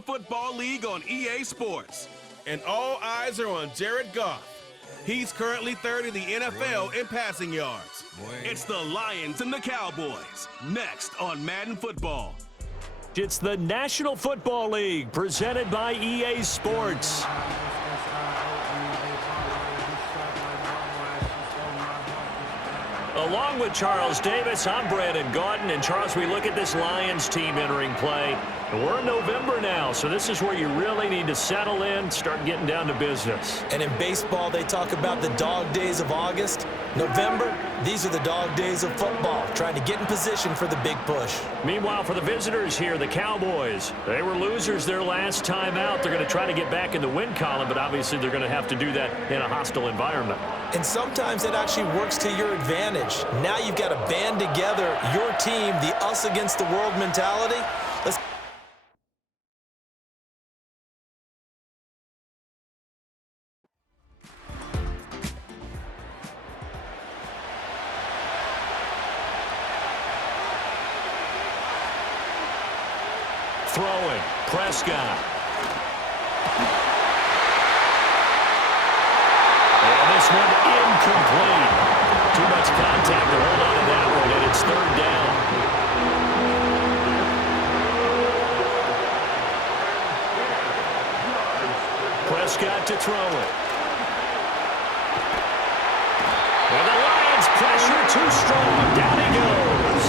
Football League on EA Sports. And all eyes are on Jared Goff. He's currently third in the NFL in passing yards. It's the Lions and the Cowboys. Next on Madden Football. It's the National Football League presented by EA Sports. Along with Charles Davis, I'm Brandon Gaudin. And Charles, we look at this Lions team entering play. And we're in November now, so this is where you really need to settle in, start getting down to business. And in baseball, they talk about the dog days of August. November, these are the dog days of football, trying to get in position for the big push. Meanwhile, for the visitors here, the Cowboys, they were losers their last time out. They're going to try to get back in the win column, but obviously they're going to have to do that in a hostile environment. And sometimes it actually works to your advantage. Now you've got to band together your team, the us against the world mentality. Let's throwing, Prescott. And this one incomplete. Too much contact to hold on to that one, and it's third down. Prescott to throw it. And the Lions pressure too strong. Down he goes.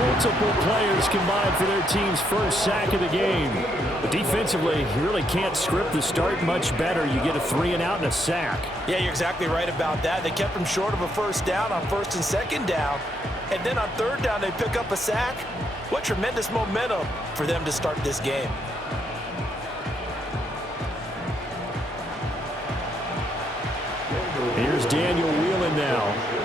Multiple players combined for their team's first sack of the game. But defensively, you really can't script the start much better. You get a 3-and-out and a sack. Yeah, you're exactly right about that. They kept them short of a first down on first and second down. And then on third down, they pick up a sack. What tremendous momentum for them to start this game. Here's Daniel Whelan now.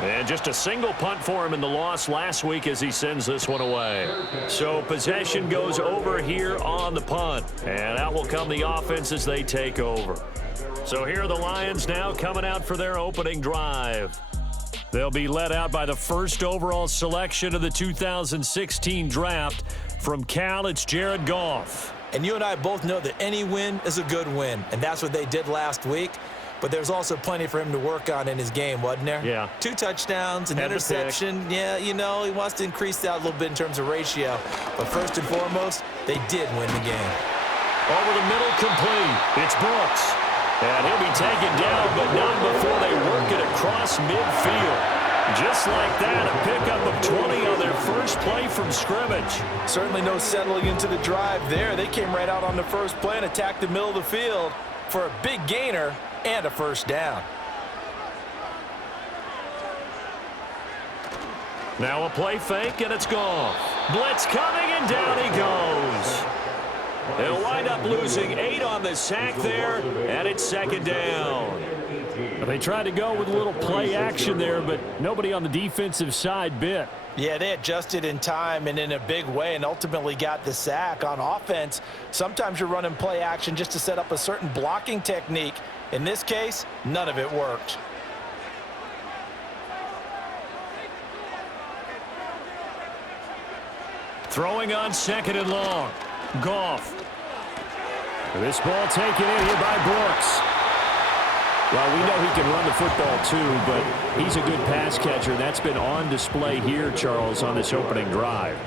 And just a single punt for him in the loss last week as he sends this one away. So possession goes over here on the punt. And out will come the offense as they take over. So here are the Lions now coming out for their opening drive. They'll be led out by the first overall selection of the 2016 draft. From Cal, it's Jared Goff. And you and I both know that any win is a good win. And that's what they did last week. But there's also plenty for him to work on in his game, wasn't there? Yeah. 2 touchdowns, an interception. Yeah, you know, he wants to increase that a little bit in terms of ratio. But first and foremost, they did win the game. Over the middle, complete. It's Brooks. And he'll be taken down, but not before they work it across midfield. Just like that, a pickup of 20 on their first play from scrimmage. Certainly no settling into the drive there. They came right out on the first play and attacked the middle of the field for a big gainer and a first down. Now a play fake, and it's gone. Blitz coming, and down he goes. They'll wind up losing 8 on the sack there, and it's second down. They tried to go with a little play action there, but nobody on the defensive side bit. Yeah, they adjusted in time and in a big way and ultimately got the sack. On offense, sometimes you're running play action just to set up a certain blocking technique. In this case, none of it worked. Throwing on second and long. Goff. This ball taken in here by Brooks. Well, we know he can run the football too, but he's a good pass catcher. That's been on display here, Charles, on this opening drive.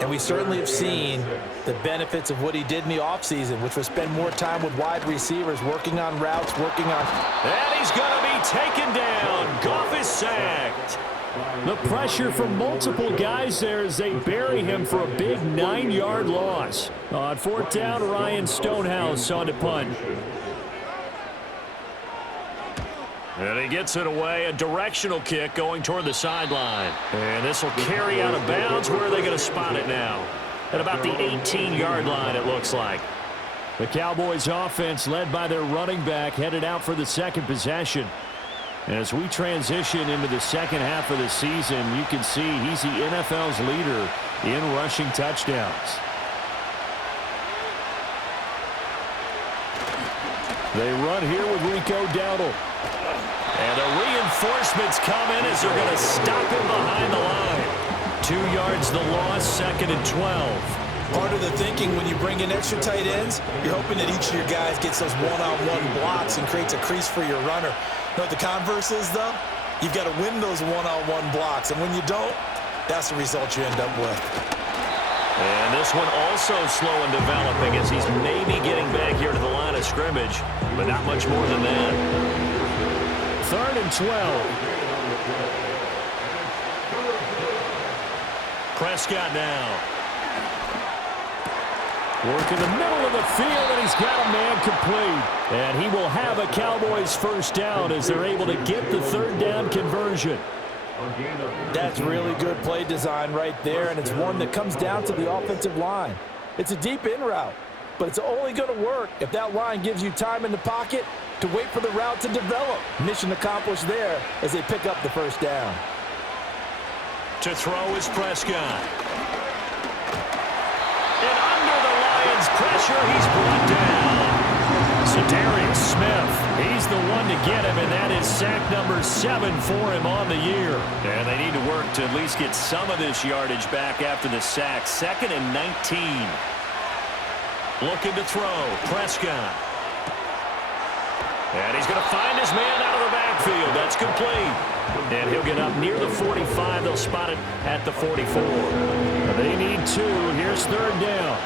And we certainly have seen the benefits of what he did in the offseason, which was spend more time with wide receivers, working on routes, working on... And he's going to be taken down. Goff is sacked. The pressure from multiple guys there as they bury him for a big 9-yard loss. On fourth down, Ryan Stonehouse on to punt. And he gets it away, a directional kick going toward the sideline. And this will carry out of bounds. Where are they going to spot it now? At about the 18-yard line, it looks like. The Cowboys offense, led by their running back, headed out for the second possession. As we transition into the second half of the season, you can see he's the NFL's leader in rushing touchdowns. They run here with Rico Dowdle. And the reinforcements come in as they're going to stop him behind the line. 2 yards the loss, 2nd and 12. Part of the thinking when you bring in extra tight ends, you're hoping that each of your guys gets those one-on-one blocks and creates a crease for your runner. You know what the converse is, though? You've got to win those one-on-one blocks, and when you don't, that's the result you end up with. And this one also slow in developing as he's maybe getting back here to the line of scrimmage, but not much more than that. 3rd and 12. Prescott now. Work in the middle of the field, and he's got a man complete. And he will have a Cowboys first down as they're able to get the 3rd down conversion. That's really good play design right there, and it's one that comes down to the offensive line. It's a deep in route, but it's only going to work if that line gives you time in the pocket to wait for the route to develop. Mission accomplished there as they pick up the first down. To throw is Prescott. And under the Lions' pressure, he's brought down. Darius Smith, he's the one to get him, and that is sack number 7 for him on the year. And they need to work to at least get some of this yardage back after the sack. 2nd and 19. Looking to throw, Prescott. And he's going to find his man out of the backfield. That's complete. And he'll get up near the 45. They'll spot it at the 44. They need 2. Here's 3rd down.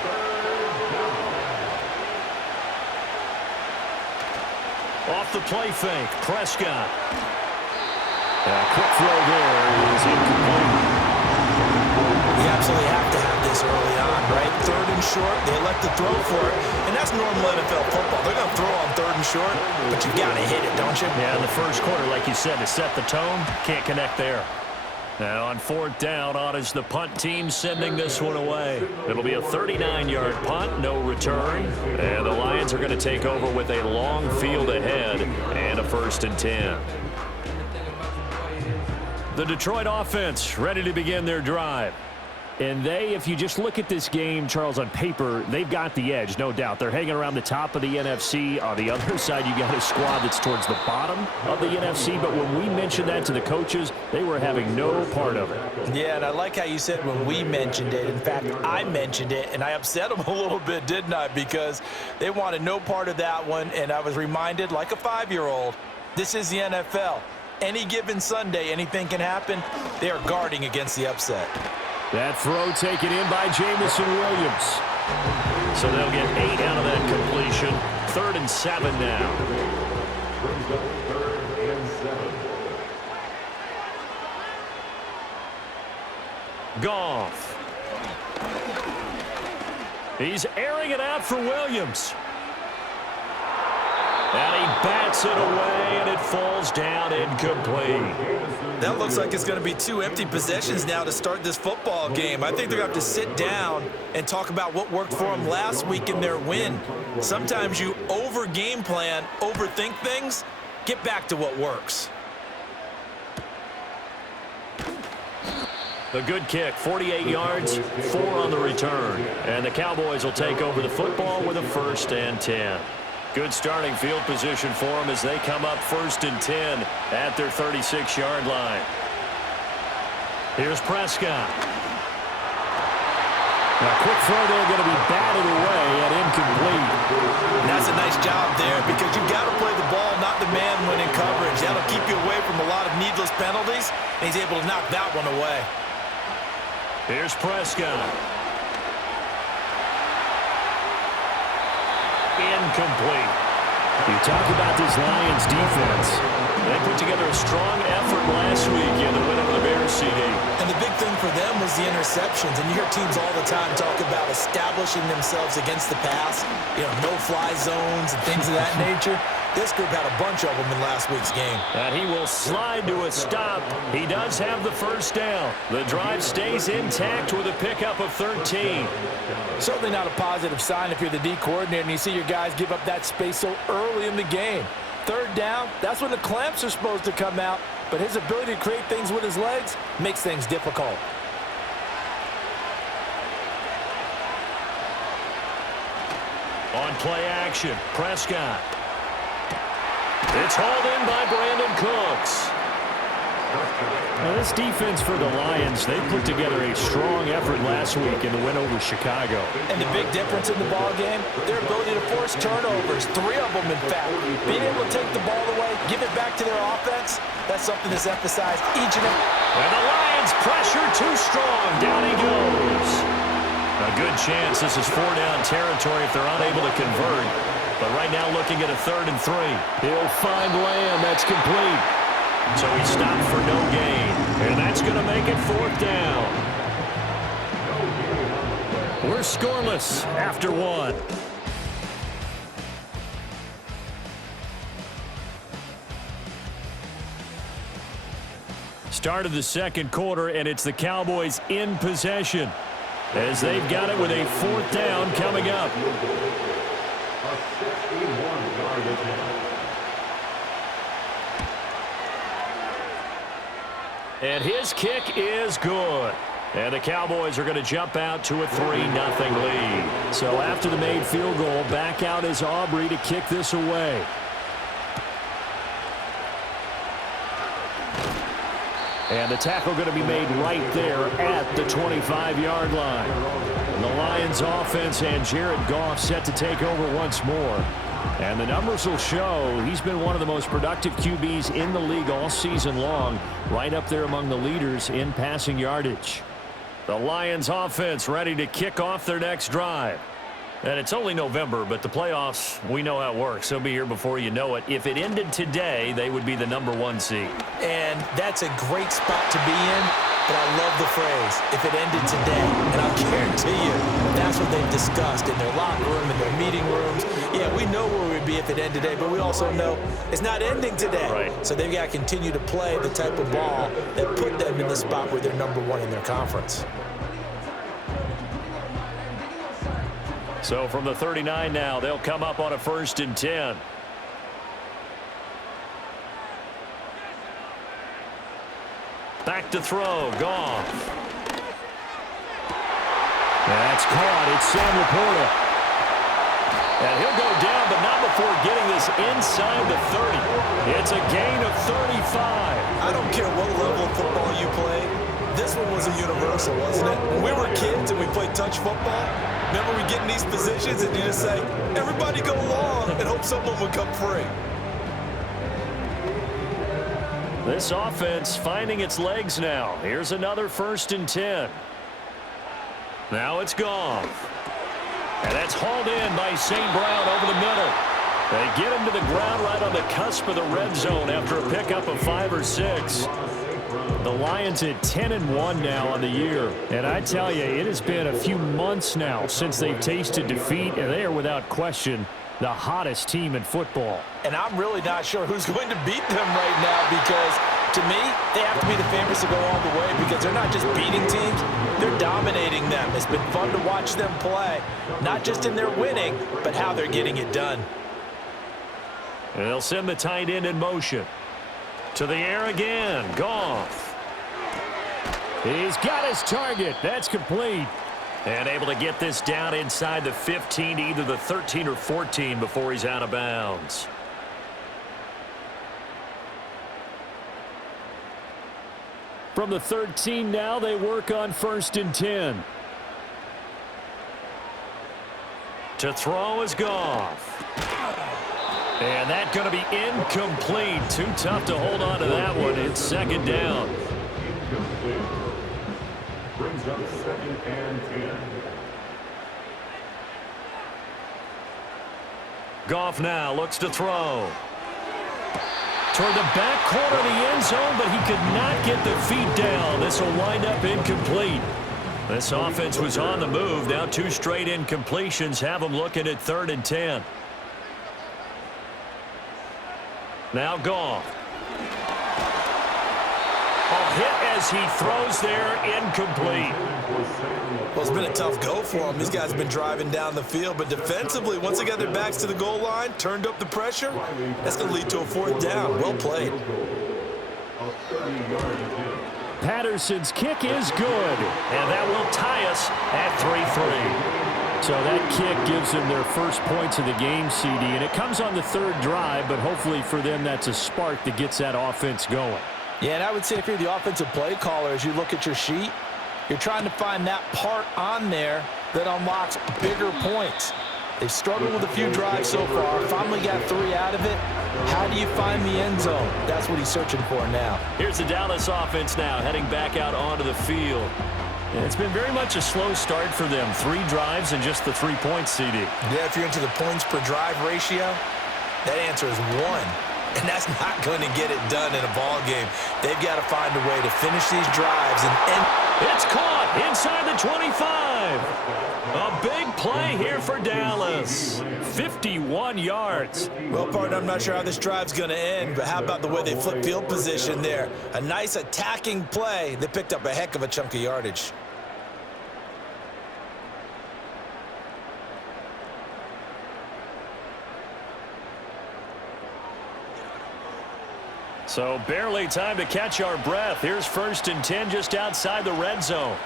Off the play fake, Prescott. Quick throw there is incomplete. You absolutely have to have this early on, right? 3rd and short, they elect to throw for it, and that's normal NFL football. They're going to throw on 3rd and short, but you've got to hit it, don't you? Yeah, in the first quarter, like you said, to set the tone, can't connect there. Now on 4th down, on is the punt team sending this one away. It'll be a 39-yard punt, no return. And the Lions are going to take over with a long field ahead and a 1st and 10. The Detroit offense ready to begin their drive. And they, if you just look at this game, Charles, on paper, they've got the edge, no doubt. They're hanging around the top of the NFC. On the other side, you got a squad that's towards the bottom of the NFC. But when we mentioned that to the coaches, they were having no part of it. Yeah, and I like how you said when we mentioned it. In fact, I mentioned it, and I upset them a little bit, didn't I? Because they wanted no part of that one, and I was reminded, like a 5-year-old, this is the NFL. Any given Sunday, anything can happen. They are guarding against the upset. That throw taken in by Jamison Williams. So they'll get 8 out of that completion. 3rd and 7 now. Goff. He's airing it out for Williams. And he bats it away, and it falls down incomplete. That looks like it's going to be 2 empty possessions now to start this football game. I think they're going to have to sit down and talk about what worked for them last week in their win. Sometimes you over-game plan, overthink things. Get back to what works. A good kick, 48 yards, 4 on the return. And the Cowboys will take over the football with a 1st and 10. Good starting field position for them as they come up 1st and 10 at their 36-yard line. Here's Prescott. Now, quick throw there, going to be batted away and incomplete. And that's a nice job there because you've got to play the ball, not the man when in coverage. That'll keep you away from a lot of needless penalties, and he's able to knock that one away. Here's Prescott. Incomplete. You talk about this Lions defense. They put together a strong effort last week in the win over the Bears, CD. And the big thing for them was the interceptions. And you hear teams all the time talk about establishing themselves against the pass, no-fly zones and things of that nature. This group had a bunch of them in last week's game. And he will slide to a stop. He does have the first down. The drive stays intact with a pickup of 13. Certainly not a positive sign if you're the D coordinator and you see your guys give up that space so early in the game. 3rd down, that's when the clamps are supposed to come out, but his ability to create things with his legs makes things difficult. On play action, Prescott. It's hauled in by Brandon Cooks. Now, this defense for the Lions, they put together a strong effort last week in the win over Chicago. And the big difference in the ball game, their ability to force turnovers, 3 of them in fact. Being able to take the ball away, give it back to their offense, that's something that's emphasized each and every. And the Lions pressure too strong. Down he goes. A good chance this is 4-down territory if they're unable to convert. But right now looking at a 3rd and 3. He'll find Lamb. That's complete. So he stopped for no gain. And that's going to make it 4th down. We're scoreless after 1. Start of the second quarter, and it's the Cowboys in possession as they've got it with a 4th down coming up. And his kick is good. And the Cowboys are going to jump out to a 3-0 lead. So after the made field goal, back out is Aubrey to kick this away. And the tackle going to be made right there at the 25-yard line. And the Lions offense and Jared Goff set to take over once more. And the numbers will show he's been one of the most productive QBs in the league all season long, right up there among the leaders in passing yardage. The Lions offense ready to kick off their next drive. And it's only November, but the playoffs, we know how it works. They'll be here before you know it. If it ended today, they would be the #1 seed. And that's a great spot to be in, but I love the phrase, if it ended today. And I'll guarantee you, that's what they've discussed in their locker room, in their meeting rooms. Yeah, we know where we'd be if it ended today, but we also know it's not ending today. Right. So they've got to continue to play the type of ball that put them in the spot where they're #1 in their conference. So from the 39 now, they'll come up on a 1st and 10. Back to throw, Goff. That's caught. It's Sam Laporta. And he'll go down, but not before getting this inside the 30. It's a gain of 35. I don't care what level of football you play. This one was a universal, wasn't it? When we were kids and we played touch football, remember we get in these positions and you just say, everybody go long and hope someone would come free. This offense finding its legs now. Here's another 1st and 10. Now it's Goff. And that's hauled in by St. Brown over the middle. They get him to the ground right on the cusp of the red zone after a pickup of 5 or 6. The Lions at 10-1 now on the year. And I tell you, it has been a few months now since they've tasted defeat, and they are without question the hottest team in football. And I'm really not sure who's going to beat them right now because, to me, they have to be the favorites to go all the way because they're not just beating teams, they're dominating them. It's been fun to watch them play, not just in their winning, but how they're getting it done. And they'll send the tight end in motion. To the air again, Goff. He's got his target. That's complete. And able to get this down inside the 15 to either the 13 or 14 before he's out of bounds. From the 13 now, they work on 1st and 10. To throw is Goff. And that's going to be incomplete. Too tough to hold on to that one. It's 2nd down. Brings up 2nd and 10. Goff now looks to throw. Toward the back corner of the end zone, but he could not get the feet down. This will wind up incomplete. This offense was on the move. Now 2 straight incompletions have them looking at 3rd and 10. Now Goff. Hit as he throws there, incomplete. Well, it's been a tough go for him. These guys have been driving down the field, but defensively, once they got their backs to the goal line, turned up the pressure, that's going to lead to a 4th down. Well played. Patterson's kick is good, and that will tie us at 3-3. So that kick gives them their first points of the game, CD, and it comes on the 3rd drive, but hopefully for them that's a spark that gets that offense going. Yeah, and I would say if you're the offensive play caller, as you look at your sheet, you're trying to find that part on there that unlocks bigger points. They've struggled with a few drives so far, finally got 3 out of it. How do you find the end zone? That's what he's searching for now. Here's the Dallas offense now, heading back out onto the field. And it's been very much a slow start for them. 3 drives and just the 3 points, CD. Yeah, if you're into the points per drive ratio, that answer is 1. And that's not going to get it done in a ball game. They've got to find a way to finish these drives and end. It's caught inside the 25. A big play here for Dallas. 51 yards. Well, partner, I'm not sure how this drive's going to end, but how about the way they flip field position there? A nice attacking play that picked up a heck of a chunk of yardage. So barely time to catch our breath. Here's 1st and 10 just outside the red zone.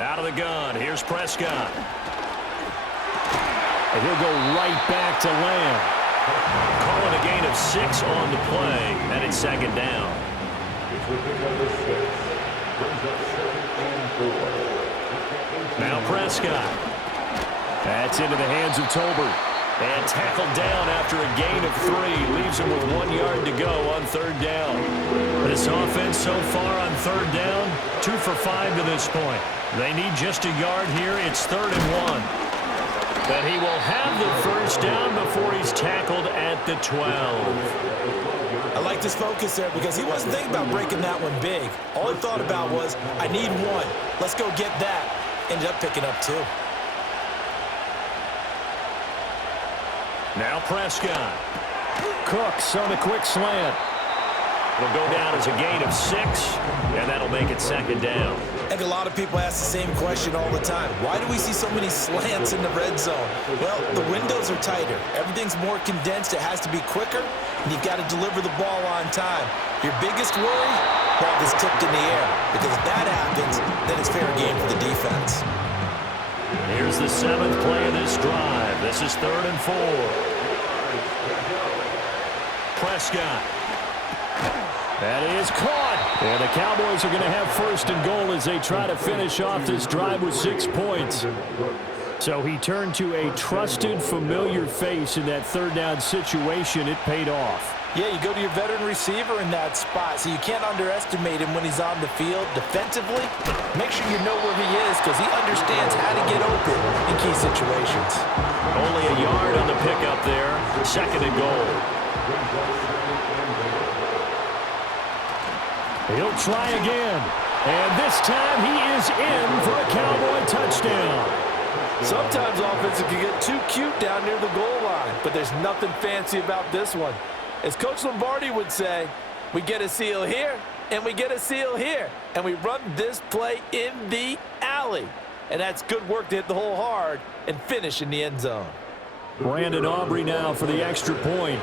Out of the gun. Here's Prescott. And he'll go right back to Lamb. Calling a gain of 6 on the play. And it's 2nd down. Now Prescott. That's into the hands of Tolbert. And tackled down after a gain of 3. Leaves him with 1 yard to go on 3rd down. This offense so far on 3rd down, 2 for 5 to this point. They need just a yard here. It's 3rd and 1. But he will have the 1st down before he's tackled at the 12. I like this focus there because he wasn't thinking about breaking that one big. All he thought about was, I need 1. Let's go get that. Ended up picking up 2. Now Prescott. Cooks on the quick slant. It'll go down as a gain of 6, and that'll make it 2nd down. I think a lot of people ask the same question all the time. Why do we see so many slants in the red zone? Well, the windows are tighter. Everything's more condensed. It has to be quicker, and you've got to deliver the ball on time. Your biggest worry? Ball gets tipped in the air, because if that happens, then it's fair game for the defense. Here's the 7th play of this drive. This is 3rd and 4. Prescott. That is caught. And the Cowboys are going to have 1st and goal as they try to finish off this drive with 6 points. So he turned to a trusted, familiar face in that 3rd down situation. It paid off. Yeah, you go to your veteran receiver in that spot, so you can't underestimate him when he's on the field defensively. Make sure you know where he is because he understands how to get open in key situations. Only a yard on the pickup there. 2nd and goal. He'll try again. And this time he is in for a Cowboy touchdown. Sometimes offenses can get too cute down near the goal line, but there's nothing fancy about this one. As Coach Lombardi would say, we get a seal here, and we get a seal here, and we run this play in the alley. And that's good work to hit the hole hard and finish in the end zone. Brandon Aubrey now for the extra point.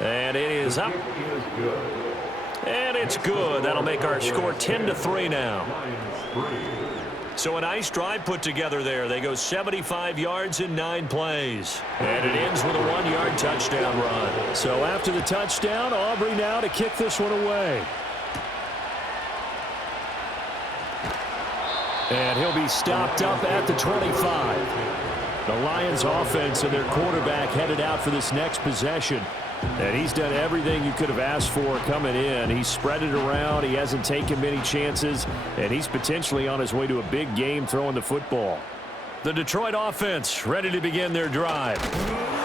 And it is up. And it's good. That'll make our score 10-3 now. So a nice drive put together there. They go 75 yards in 9 plays. And it ends with a 1-yard touchdown run. So after the touchdown, Aubrey now to kick this one away. And he'll be stopped up at the 25. The Lions offense and their quarterback headed out for this next possession. And he's done everything you could have asked for coming in. He's spread it around. He hasn't taken many chances. And he's potentially on his way to a big game throwing the football. The Detroit offense ready to begin their drive.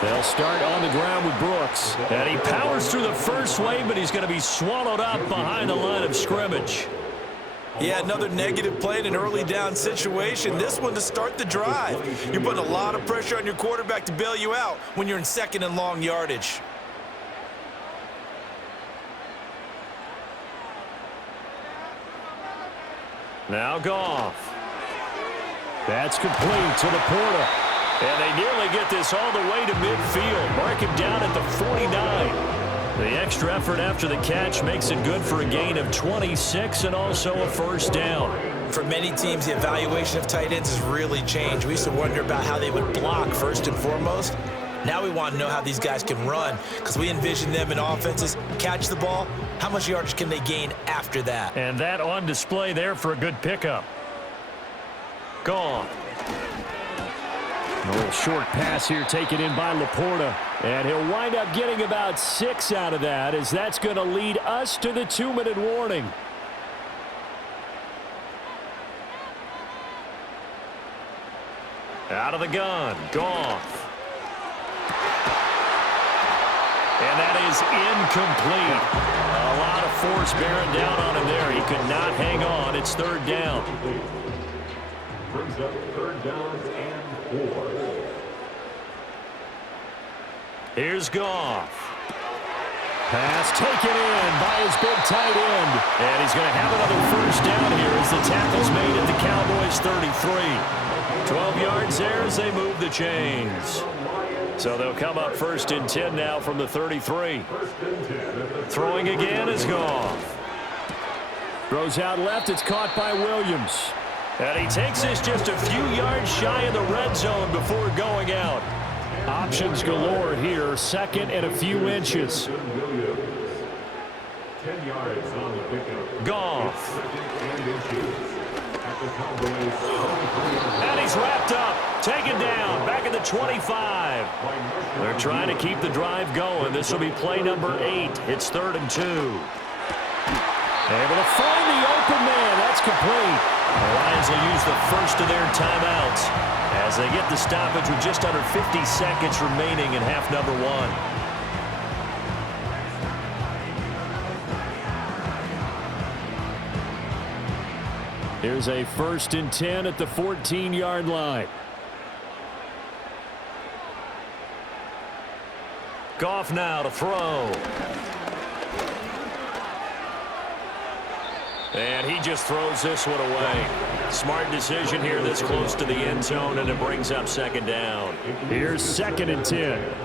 They'll start on the ground with Brooks. And he powers through the first wave, but he's going to be swallowed up behind the line of scrimmage. Yeah, another negative play in an early down situation. This one to start the drive. You're putting a lot of pressure on your quarterback to bail you out when you're in 2nd and long yardage. Now Goff. That's complete to Laporta. And they nearly get this all the way to midfield. Mark him down at the 49. The extra effort after the catch makes it good for a gain of 26 and also a 1st down. For many teams, the evaluation of tight ends has really changed. We used to wonder about how they would block first and foremost. Now we want to know how these guys can run, because we envision them in offenses catch the ball. How much yardage can they gain after that? And that on display there for a good pickup. Gone. A little short pass here taken in by Laporta. And he'll wind up getting about 6 out of that, as that's going to lead us to the 2-minute warning. Out of the gun, Goff. And that is incomplete. A lot of force bearing down on him there. He could not hang on. It's 3rd down. Brings up 3rd down and 4. Here's Goff. Pass taken in by his big tight end. And he's going to have another 1st down here as the tackle's made at the Cowboys 33. 12 yards there as they move the chains. So they'll come up 1st and 10 now from the 33. Throwing again is Goff. Throws out left. It's caught by Williams. And he takes this just a few yards shy of the red zone before going out. Options galore here. 2nd and a few inches. 10 yards on the pickup. Goff. And he's wrapped up. Taken down. Back at the 25. They're trying to keep the drive going. This will be play number 8. It's 3rd and 2. Able to find the open man. That's complete. The Lions will use the first of their timeouts as they get the stoppage with just under 50 seconds remaining in half number 1. Here's a 1st and 10 at the 14-yard line. Goff now to throw. And he just throws this one away. Smart decision here this close to the end zone, and it brings up 2nd down. Here's 2nd and 10.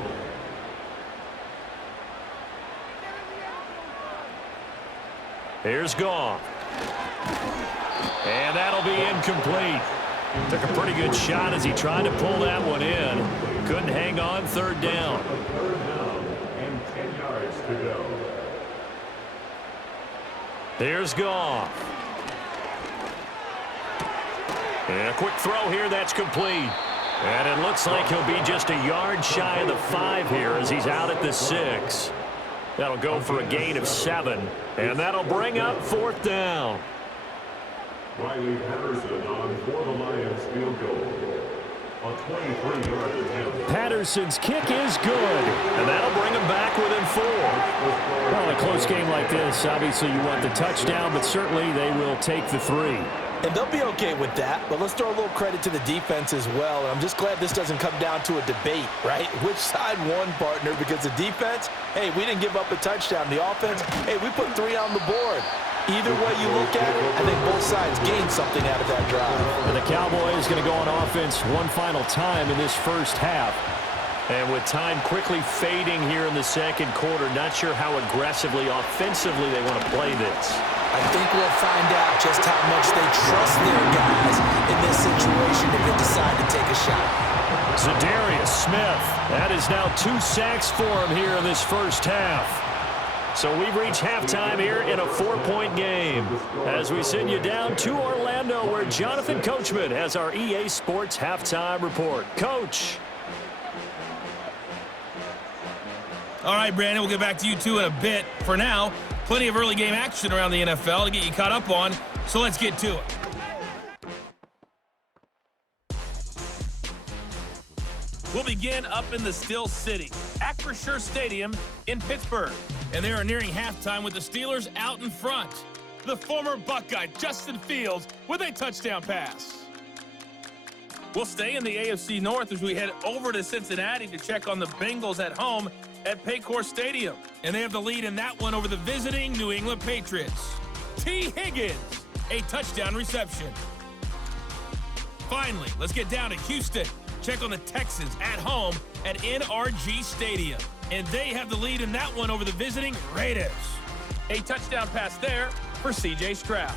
Here's Goff. And that'll be incomplete. Took a pretty good shot as he tried to pull that one in. Couldn't hang on. 3rd down. 3rd down and 10 yards to go. Here's Goff. And a quick throw here. That's complete. And it looks like he'll be just a yard shy of the 5 here as he's out at the 6. That'll go for a gain of 7. And that'll bring up 4th down. Riley Patterson on for the Lions field goal. A 23-yard attempt. Patterson's kick is good. And that'll bring him back within 4. Well, in a close game like this, obviously you want the touchdown, but certainly they will take the 3. And they'll be okay with that, but let's throw a little credit to the defense as well. And I'm just glad this doesn't come down to a debate, right? Which side won, partner? Because the defense, hey, we didn't give up a touchdown. The offense, hey, we put 3 on the board. Either way you look at it, I think both sides gained something out of that drive. And the Cowboys going to go on offense one final time in this first half. And with time quickly fading here in the 2nd quarter, not sure how aggressively, offensively they want to play this. I think we'll find out just how much they trust their guys in this situation if they decide to take a shot. Zadarius Smith, that is now 2 sacks for him here in this first half. So we've reached halftime here in a 4-point game as we send you down to Orlando where Jonathan Coachman has our EA Sports halftime report. Coach. All right, Brandon, we'll get back to you two in a bit. For now, plenty of early game action around the NFL to get you caught up on, so let's get to it. We'll begin up in the Steel City, Acrisure Stadium in Pittsburgh. And they are nearing halftime with the Steelers out in front. The former Buckeye, Justin Fields, with a touchdown pass. We'll stay in the AFC North as we head over to Cincinnati to check on the Bengals at home at Paycor Stadium. And they have the lead in that one over the visiting New England Patriots. T. Higgins, a touchdown reception. Finally, let's get down to Houston. Check on the Texans at home at NRG Stadium. And they have the lead in that one over the visiting Raiders. A touchdown pass there for C.J. Stroud.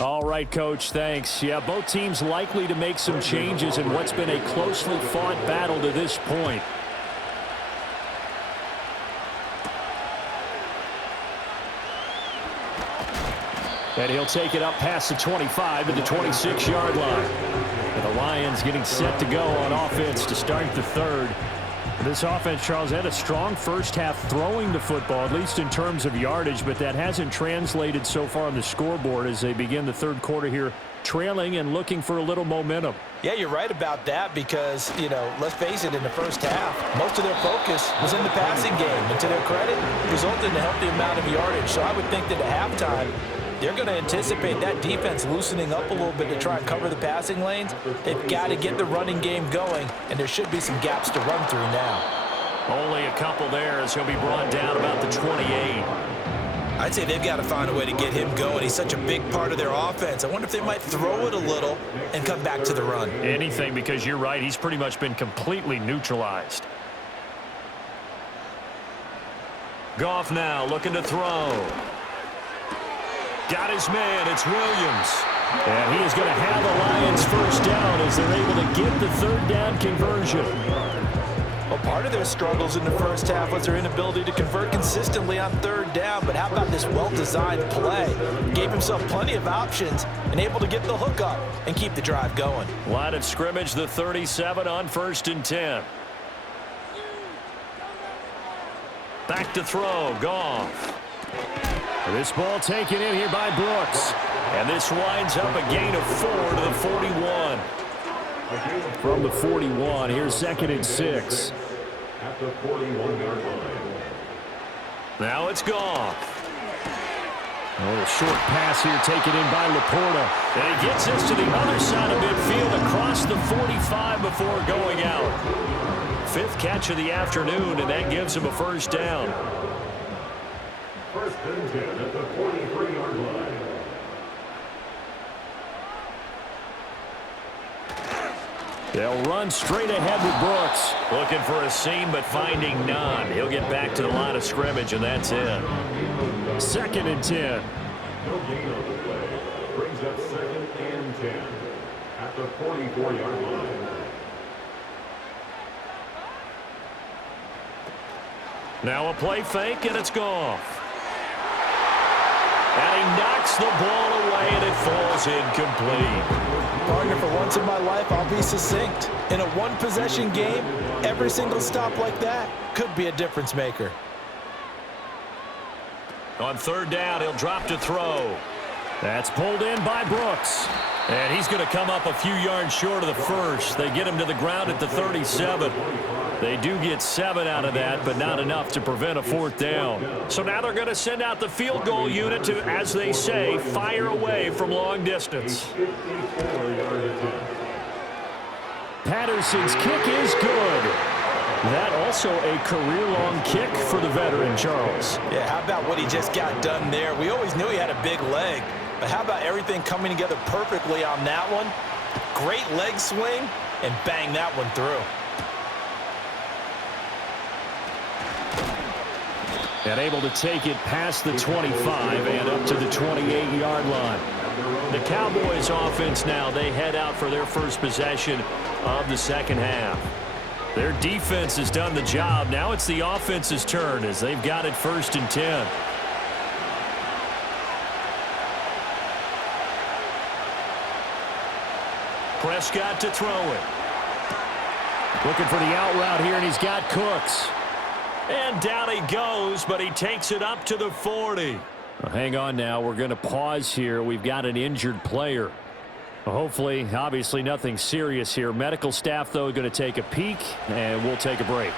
All right, Coach, thanks. Yeah, both teams likely to make some changes in what's been a closely fought battle to this point. And he'll take it up past the 25 to the 26-yard line. And the Lions getting set to go on offense to start the third. This offense, Charles, had a strong first half throwing the football, at least in terms of yardage, but that hasn't translated so far on the scoreboard as they begin the third quarter here, trailing and looking for a little momentum. Yeah, you're right about that because, let's face it, in the first half, most of their focus was in the passing game. And to their credit, resulted in a healthy amount of yardage. So I would think that at halftime, they're going to anticipate that defense loosening up a little bit to try and cover the passing lanes. They've got to get the running game going, and there should be some gaps to run through now. Only a couple there as he'll be brought down about the 28. I'd say they've got to find a way to get him going. He's such a big part of their offense. I wonder if they might throw it a little and come back to the run. Anything, because you're right. He's pretty much been completely neutralized. Goff now looking to throw. Got his man. It's Williams. And he is going to have the Lions first down as they're able to get the third down conversion. Well, part of their struggles in the first half was their inability to convert consistently on third down. But how about this well-designed play? Gave himself plenty of options and able to get the hook up and keep the drive going. Line of scrimmage, the 37 on 1st and 10. Back to throw. Goff. This ball taken in here by Brooks. And this winds up a gain of 4 to the 41. From the 41, here's 2nd and 6. At the 41-yard line. Now it's Goff. A short pass here taken in by Laporta. And he gets this to the other side of midfield across the 45 before going out. 5th catch of the afternoon, and that gives him a first down. 1st and 10 at the 43-yard line. They'll run straight ahead with Brooks. Looking for a seam, but finding none. He'll get back to the line of scrimmage, and that's it. 2nd and 10. No gain on the play. Brings up 2nd and 10 at the 44-yard line. Now a play fake, and it's Goff. And he knocks the ball away, and it falls incomplete. Partner, for once in my life, I'll be succinct. In a one-possession game, every single stop like that could be a difference maker. On 3rd down, he'll drop to throw. That's pulled in by Brooks. And he's going to come up a few yards short of the first. They get him to the ground at the 37. They do get 7 out of that, but not enough to prevent a 4th down. So now they're going to send out the field goal unit to, as they say, fire away from long distance. Patterson's kick is good. That also a career-long kick for the veteran, Charles. Yeah, how about what he just got done there? We always knew he had a big leg, but how about everything coming together perfectly on that one? Great leg swing, and bang that one through. And able to take it past the 25 and up to the 28-yard line. The Cowboys offense now, they head out for their first possession of the second half. Their defense has done the job. Now it's the offense's turn as they've got it 1st and 10. Prescott to throw it. Looking for the out route here, and he's got Cooks. And down he goes, but he takes it up to the 40. Well, hang on now. We're going to pause here. We've got an injured player. Hopefully, obviously nothing serious here. Medical staff, though, going to take a peek, and we'll take a break.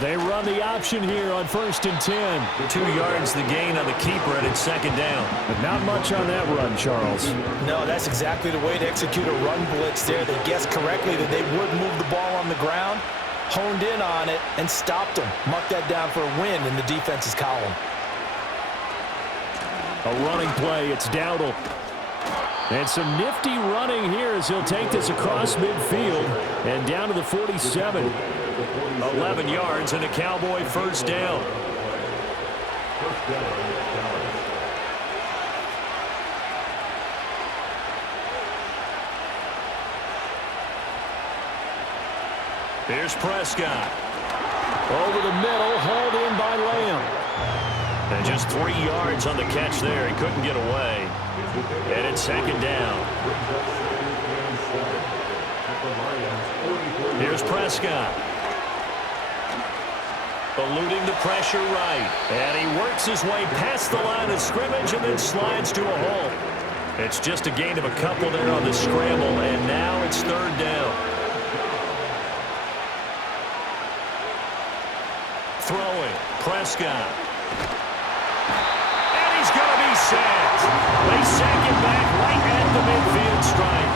They run the option here on 1st and 10. 2 yards the gain on the keeper, and it's 2nd down. But not much on that run, Charles. No, that's exactly the way to execute a run blitz there. They guessed correctly that they would move the ball on the ground, honed in on it, and stopped them. Mark that down for a win in the defense's column. A running play. It's Dowdle. And some nifty running here as he'll take this across midfield and down to the 47. 11 yards and a Cowboy first down. Here's Prescott. Over the middle, hauled in by Lamb. And just 3 yards on the catch there. He couldn't get away. And it's second down. Here's Prescott. Eluding the pressure right. And he works his way past the line of scrimmage and then slides to a halt. It's just a gain of a couple there on the scramble, and now it's third down. Throwing. Prescott. And he's going to be sacked. They sack him back right at the midfield stripe.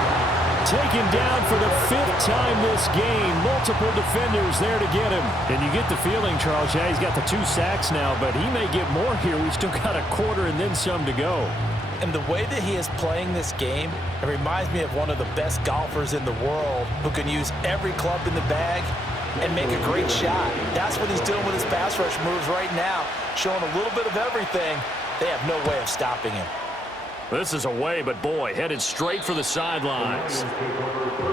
Taken down for the 5th time this game. Multiple defenders there to get him. And you get the feeling, Charles, yeah, he's got the 2 sacks now, but he may get more here. We've still got a quarter and then some to go. And the way that he is playing this game, it reminds me of one of the best golfers in the world who can use every club in the bag and make a great shot. That's what he's doing with his pass rush moves right now, showing a little bit of everything. They have no way of stopping him. This is away, but boy, headed straight for the sidelines.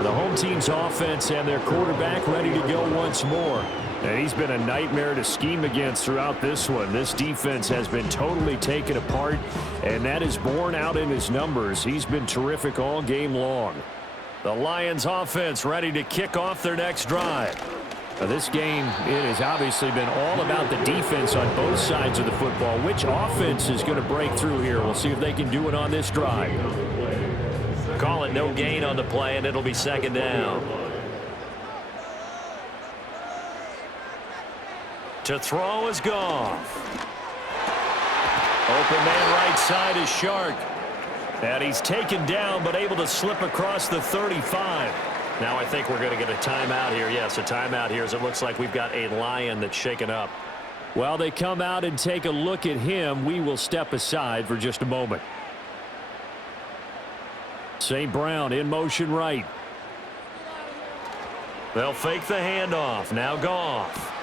The home team's offense and their quarterback ready to go once more. And he's been a nightmare to scheme against throughout this one. This defense has been totally taken apart, and that is borne out in his numbers. He's been terrific all game long. The Lions offense ready to kick off their next drive. Now, this game, it has obviously been all about the defense on both sides of the football. Which offense is going to break through here? We'll see if they can do it on this drive. Call it no gain on the play, and it'll be second down. To throw is Goff. Open man right side is Shark. And he's taken down, but able to slip across the 35. Now I think we're going to get a timeout here. Yes, a timeout here as it looks like we've got a Lion that's shaken up. While they come out and take a look at him, we will step aside for just a moment. St. Brown in motion right. They'll fake the handoff. Now Goff.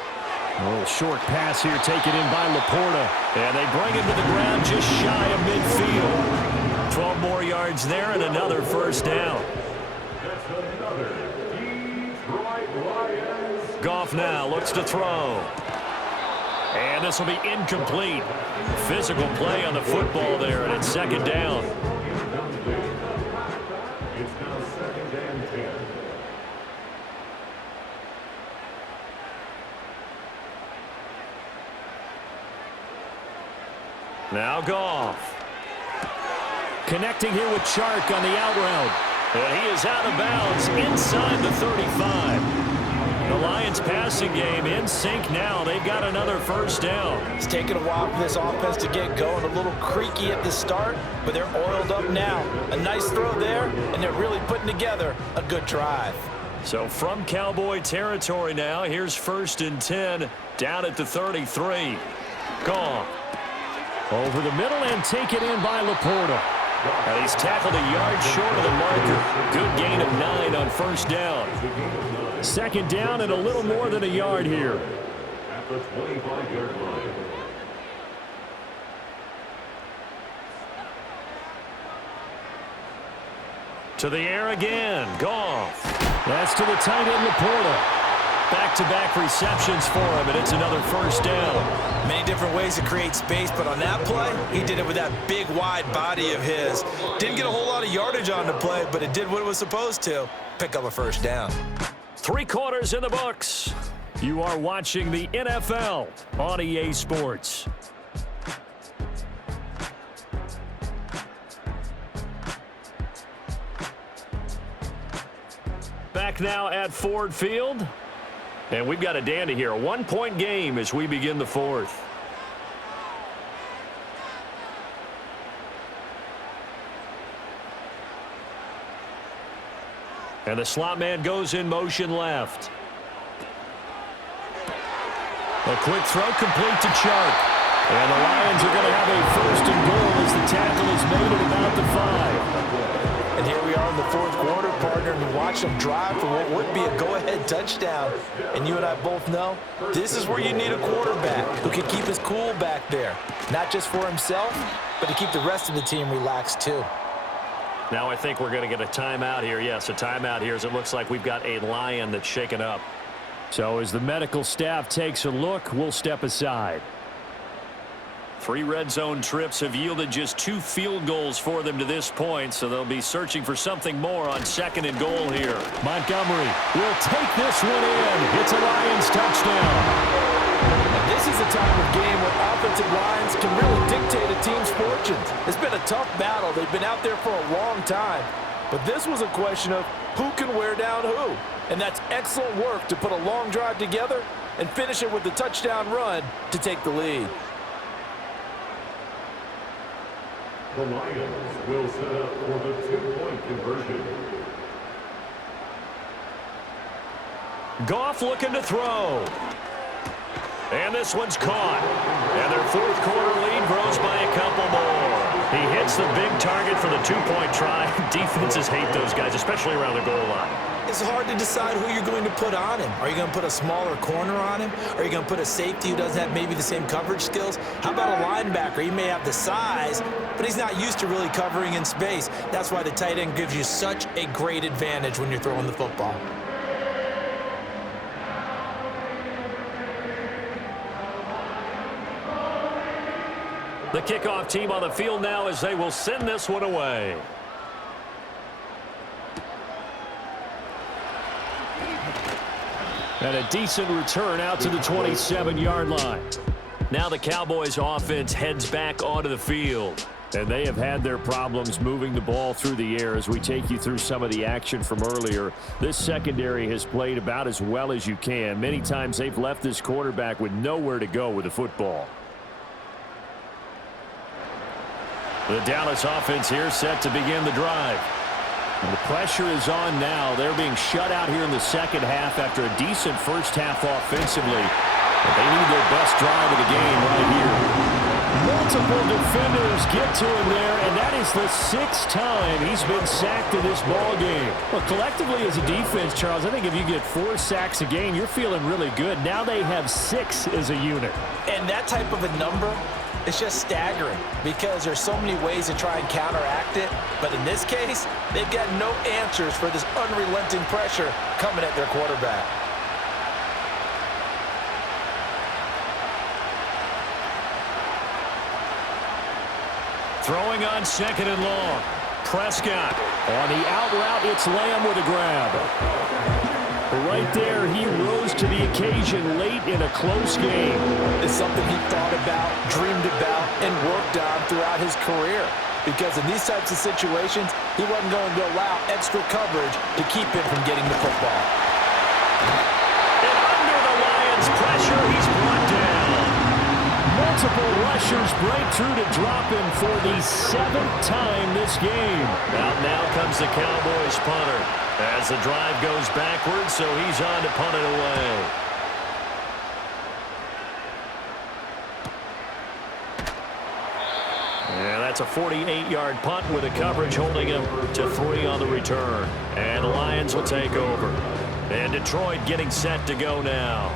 A little short pass here taken in by Laporta. And they bring him to the ground just shy of midfield. 12 more yards there and another first down. Goff now looks to throw. And this will be incomplete. Physical play on the football there, and it's second down. It's now second and 10. Now Goff. Connecting here with Chark on the out route. And he is out of bounds inside the 35. The Lions passing game in sync now. They've got another first down. It's taken a while for this offense to get going. A little creaky at the start, but they're oiled up now. A nice throw there, and they're really putting together a good drive. So from Cowboy territory now, here's 1st and 10 down at the 33. Gone. Over the middle and taken in by Laporta. And he's tackled a yard short of the marker. Good gain of 9 on first down. Second down and a little more than a yard here. At the 25-yard line. To the air again. Goff. That's to the tight end, Laporta. Back-to-back receptions for him, and it's another first down. Many different ways to create space, but on that play, he did it with that big, wide body of his. Didn't get a whole lot of yardage on the play, but it did what it was supposed to. Pick up a first down. 3 quarters in the books. You are watching the NFL on EA Sports. Back now at Ford Field. And we've got a dandy here. A 1-point game as we begin the 4th. And the slot man goes in motion left. A quick throw complete to Chark. And the Lions are going to have a 1st and goal as the tackle is made at about the 5. And here we are in the fourth quarter, partner, and watch them drive for what would be a go-ahead touchdown. And you and I both know this is where you need a quarterback who can keep his cool back there, not just for himself, but to keep the rest of the team relaxed too. Now I think we're going to get a timeout here. Yes, a timeout here as it looks like we've got a Lion that's shaken up. So as the medical staff takes a look, we'll step aside. 3 red zone trips have yielded just 2 field goals for them to this point, so they'll be searching for something more on 2nd and goal here. Montgomery will take this one in. It's a Lions touchdown. This is a time of game where offensive lines can really dictate a team's fortunes. It's been a tough battle. They've been out there for a long time. But this was a question of who can wear down who. And that's excellent work to put a long drive together and finish it with the touchdown run to take the lead. The Lions will set up for the 2-point conversion. Goff looking to throw. And this one's caught. And their fourth quarter lead grows by a couple more. He hits the big target for the 2-point try. Defenses hate those guys, especially around the goal line. It's hard to decide who you're going to put on him. Are you going to put a smaller corner on him? Are you going to put a safety who doesn't have maybe the same coverage skills? How about a linebacker? He may have the size, but he's not used to really covering in space. That's why the tight end gives you such a great advantage when you're throwing the football. The kickoff team on the field now as they will send this one away. And a decent return out to the 27-yard line. Now the Cowboys offense heads back onto the field. And they have had their problems moving the ball through the air as we take you through some of the action from earlier. This secondary has played about as well as you can. Many times they've left this quarterback with nowhere to go with the football. The Dallas offense here set to begin the drive. And the pressure is on now. They're being shut out here in the second half after a decent first half offensively. But they need their best drive of the game right here. Multiple defenders get to him there, and that is the 6th time he's been sacked in this ball game. Well, collectively as a defense, Charles, I think if you get 4 sacks a game, you're feeling really good. Now they have 6 as a unit. And that type of a number, it's just staggering because there's so many ways to try and counteract it. But in this case, they've got no answers for this unrelenting pressure coming at their quarterback. Throwing on 2nd and long. Prescott. On the out route, it's Lamb with a grab. Right there, he rose to the occasion late in a close game. It's something he thought about, dreamed about, and worked on throughout his career. Because in these types of situations, he wasn't going to allow extra coverage to keep him from getting the football. And under the Lions' pressure, he's brought down. Multiple rushers break through to drop him for the 7th time this game. Now comes the Cowboys punter. As the drive goes backwards, so he's on to punt it away. Yeah, that's a 48-yard punt with a coverage holding him to 3 on the return. And the Lions will take over. And Detroit getting set to go now.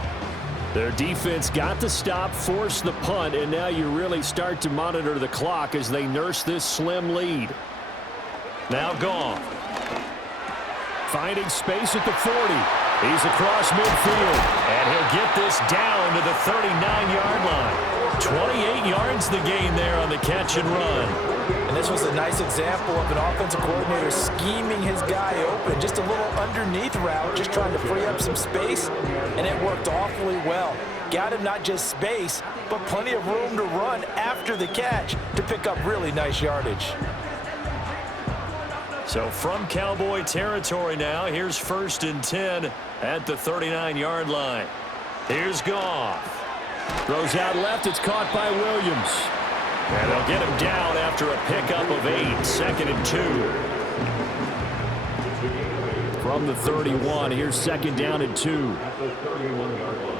Their defense got the stop, forced the punt, and now you really start to monitor the clock as they nurse this slim lead. Now Goff. Finding space at the 40. He's across midfield. And he'll get this down to the 39-yard line. 28 yards the gain there on the catch and run. And this was a nice example of an offensive coordinator scheming his guy open. Just a little underneath route, just trying to free up some space, and it worked awfully well. Got him not just space, but plenty of room to run after the catch to pick up really nice yardage. So from Cowboy territory now, here's 1st and 10 at the 39-yard line. Here's Goff. Throws out left. It's caught by Williams. And they'll get him down after a pickup of 8. 2nd and 2. From the 31, here's 2nd down and 2. At the 31-yard line.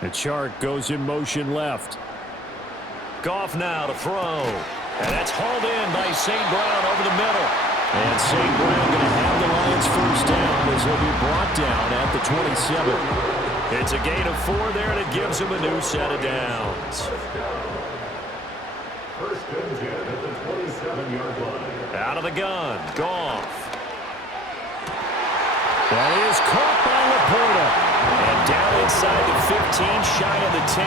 The Chark goes in motion left. Goff now to throw. And that's hauled in by St. Brown over the middle. And St. Brown going to have the Lions first down as he'll be brought down at the 27. It's a gain of 4 there, and it gives him a new set of downs. First and 10 at the 27-yard line. Out of the gun, Goff. That is caught by Laporta. And down inside the 15, shy of the 10.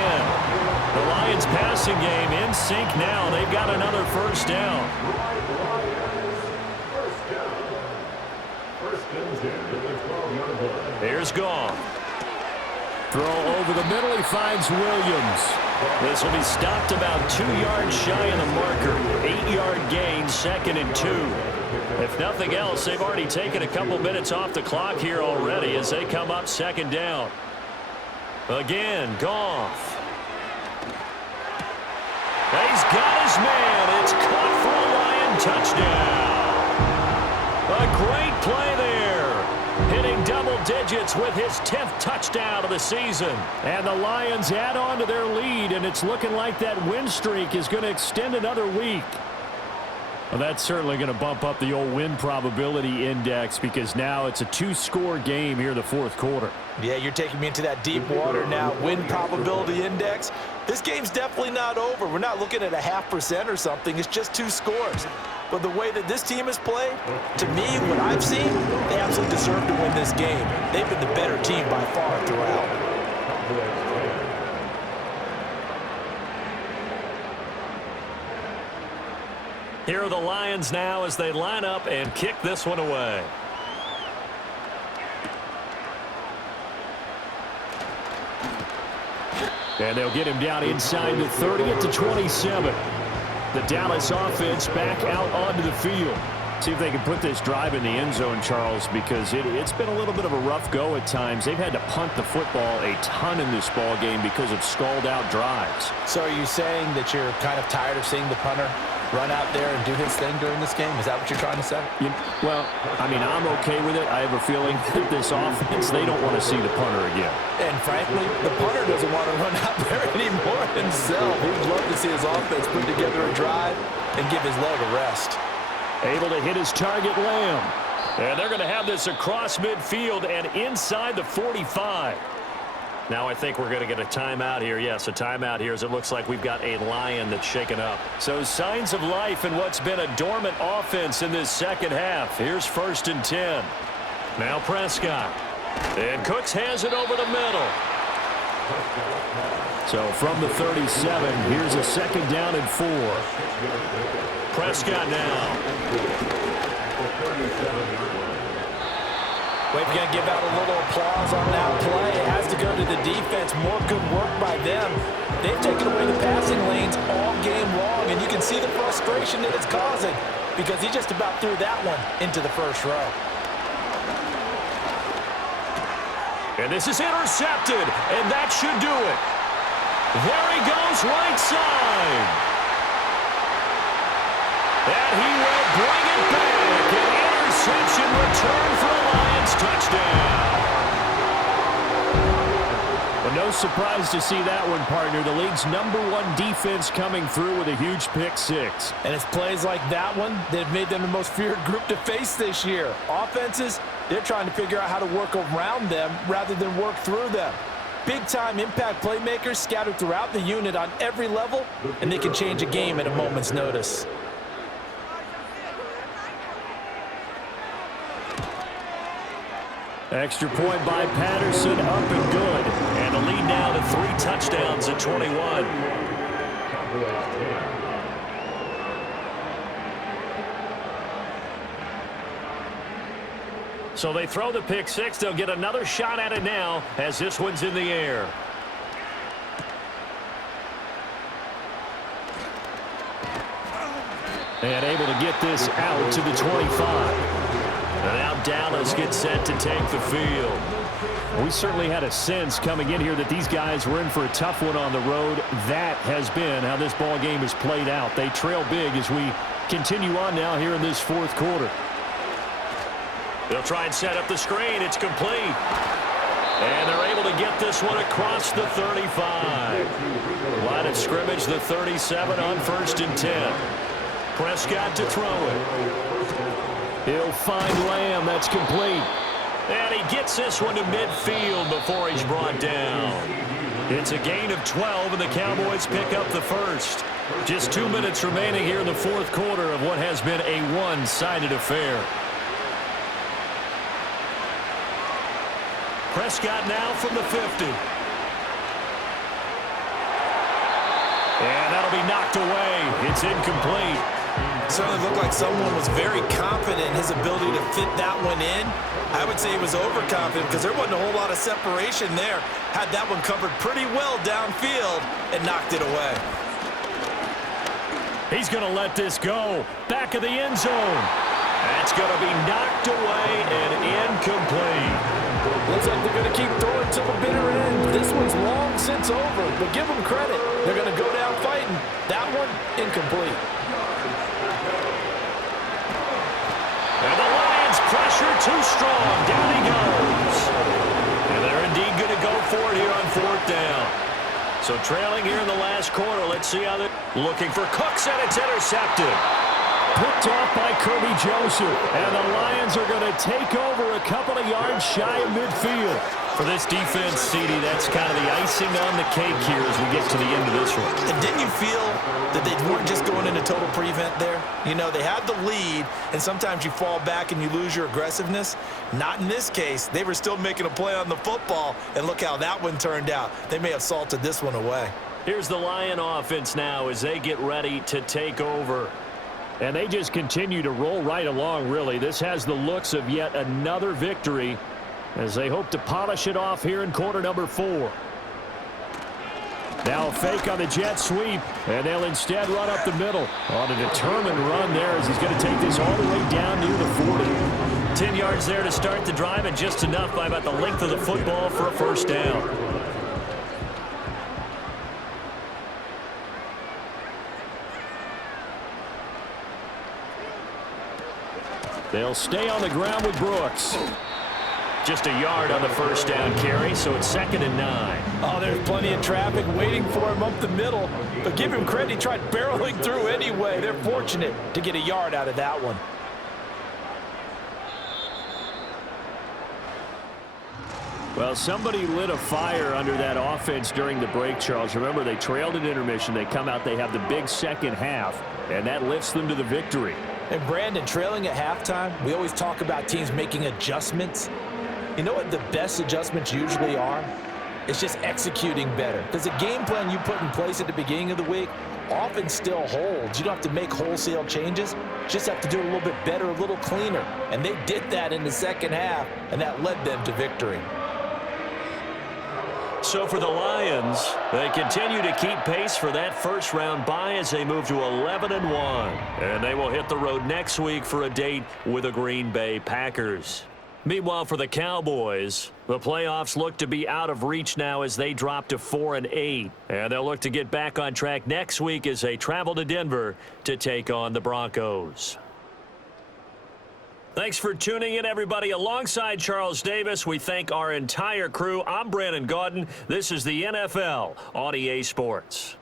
The Lions passing game in sync now. They've got another first down. First and 10 at the 12-yard line. Here's Goff. Throw over the middle. He finds Williams. This will be stopped about 2 yards shy of the marker. 8-yard gain, 2nd and 2. If nothing else, they've already taken a couple minutes off the clock here already as they come up 2nd down. Again, Goff. He's got his man. It's caught for a Lion touchdown. A great play there. Hitting double digits with his 10th touchdown of the season. And the Lions add on to their lead, and it's looking like that win streak is going to extend another week. Well, that's certainly going to bump up the old win probability index because now it's a 2-score game here in the 4th quarter. Yeah, you're taking me into that deep water now. Win probability index. This game's definitely not over. We're not looking at a 0.5% or something. It's just 2 scores. But the way that this team has played, to me, what I've seen, they absolutely deserve to win this game. They've been the better team by far throughout. Here are the Lions now as they line up and kick this one away. And they'll get him down inside the 30 at the 27. The Dallas offense back out onto the field. See if they can put this drive in the end zone, Charles, because it's been a little bit of a rough go at times. They've had to punt the football a ton in this ball game because of stalled-out drives. So are you saying that you're kind of tired of seeing the punter run out there and do his thing during this game? Is that what you're trying to say? Well, I mean, I'm okay with it. I have a feeling that this offense, they don't want to see the punter again. And frankly, the punter doesn't want to run out there anymore himself. He'd love to see his offense put together a drive and give his leg a rest. Able to hit his target, Lamb. And they're going to have this across midfield and inside the 45. Now I think we're going to get a timeout here. Yes, a timeout here as it looks like we've got a Lion that's shaken up. So signs of life in what's been a dormant offense in this second half. Here's 1st and 10. Now Prescott. And Cooks has it over the middle. So from the 37, here's a 2nd down and 4. Prescott now. Well, if you're going to give out a little applause on that play, it has to go to the defense. More good work by them. They've taken away the passing lanes all game long, and you can see the frustration that it's causing because he just about threw that one into the first row. And this is intercepted, and that should do it. There he goes, right side. And he will bring it back. An interception return for a Lions touchdown. Well, no surprise to see that one, partner. The league's #1 defense coming through with a huge pick 6. And it's plays like that one that have made them the most feared group to face this year. Offenses, they're trying to figure out how to work around them rather than work through them. Big-time impact playmakers scattered throughout the unit on every level, and they can change a game at a moment's notice. Extra point by Patterson, up and good. And a lead now to 3 touchdowns at 21. So they throw the pick 6. They'll get another shot at it now as this one's in the air. And able to get this out to the 25. And now Dallas gets set to take the field. We certainly had a sense coming in here that these guys were in for a tough one on the road. That has been how this ball game has played out. They trail big as we continue on now here in this 4th quarter. They'll try and set up the screen. It's complete. And they're able to get this one across the 35. Line of scrimmage, the 37 on 1st and 10. Prescott to throw it. He'll find Lamb. That's complete. And he gets this one to midfield before he's brought down. It's a gain of 12, and the Cowboys pick up the first. Just 2 minutes remaining here in the fourth quarter of what has been a one-sided affair. Prescott now from the 50. And that'll be knocked away. It's incomplete. Certainly looked like someone was very confident in his ability to fit that one in. I would say he was overconfident because there wasn't a whole lot of separation there. Had that one covered pretty well downfield and knocked it away. He's going to let this go. Back of the end zone. That's going to be knocked away and incomplete. Looks like they're going to keep throwing to the bitter end. This one's long since over, but give them credit. They're going to go down fighting. That one, incomplete. And the Lions pressure too strong. Down he goes. And they're indeed going to go for it here on 4th down. So trailing here in the last quarter. Let's see how they're looking for Cooks, and it's intercepted. Picked off by Kirby Joseph. And the Lions are going to take over a couple of yards shy of midfield. For this defense, CD, that's kind of the icing on the cake here as we get to the end of this one. And didn't you feel that they weren't just going into total prevent there? You know, they had the lead, and sometimes you fall back and you lose your aggressiveness. Not in this case. They were still making a play on the football, and look how that one turned out. They may have salted this one away. Here's the Lion offense now as they get ready to take over. And they just continue to roll right along, really. This has the looks of yet another victory as they hope to polish it off here in quarter number 4. Now a fake on the jet sweep, and they'll instead run up the middle on a determined run there as he's going to take this all the way down near the 40. 10 yards there to start the drive, and just enough by about the length of the football for a first down. They'll stay on the ground with Brooks. Just a yard on the first down carry, so it's 2nd and 9. Oh, there's plenty of traffic waiting for him up the middle. But give him credit, he tried barreling through anyway. They're fortunate to get a yard out of that one. Well, somebody lit a fire under that offense during the break, Charles. Remember, they trailed at intermission. They come out, they have the big second half, and that lifts them to the victory. And Brandon, trailing at halftime, we always talk about teams making adjustments. You know what the best adjustments usually are? It's just executing better. Because the game plan you put in place at the beginning of the week often still holds. You don't have to make wholesale changes. You just have to do it a little bit better, a little cleaner. And they did that in the second half, and that led them to victory. So for the Lions, they continue to keep pace for that first-round bye as they move to 11-1. And they will hit the road next week for a date with the Green Bay Packers. Meanwhile, for the Cowboys, the playoffs look to be out of reach now as they drop to 4-8. And they'll look to get back on track next week as they travel to Denver to take on the Broncos. Thanks for tuning in, everybody. Alongside Charles Davis, we thank our entire crew. I'm Brandon Gaudin. This is the NFL on EA Sports.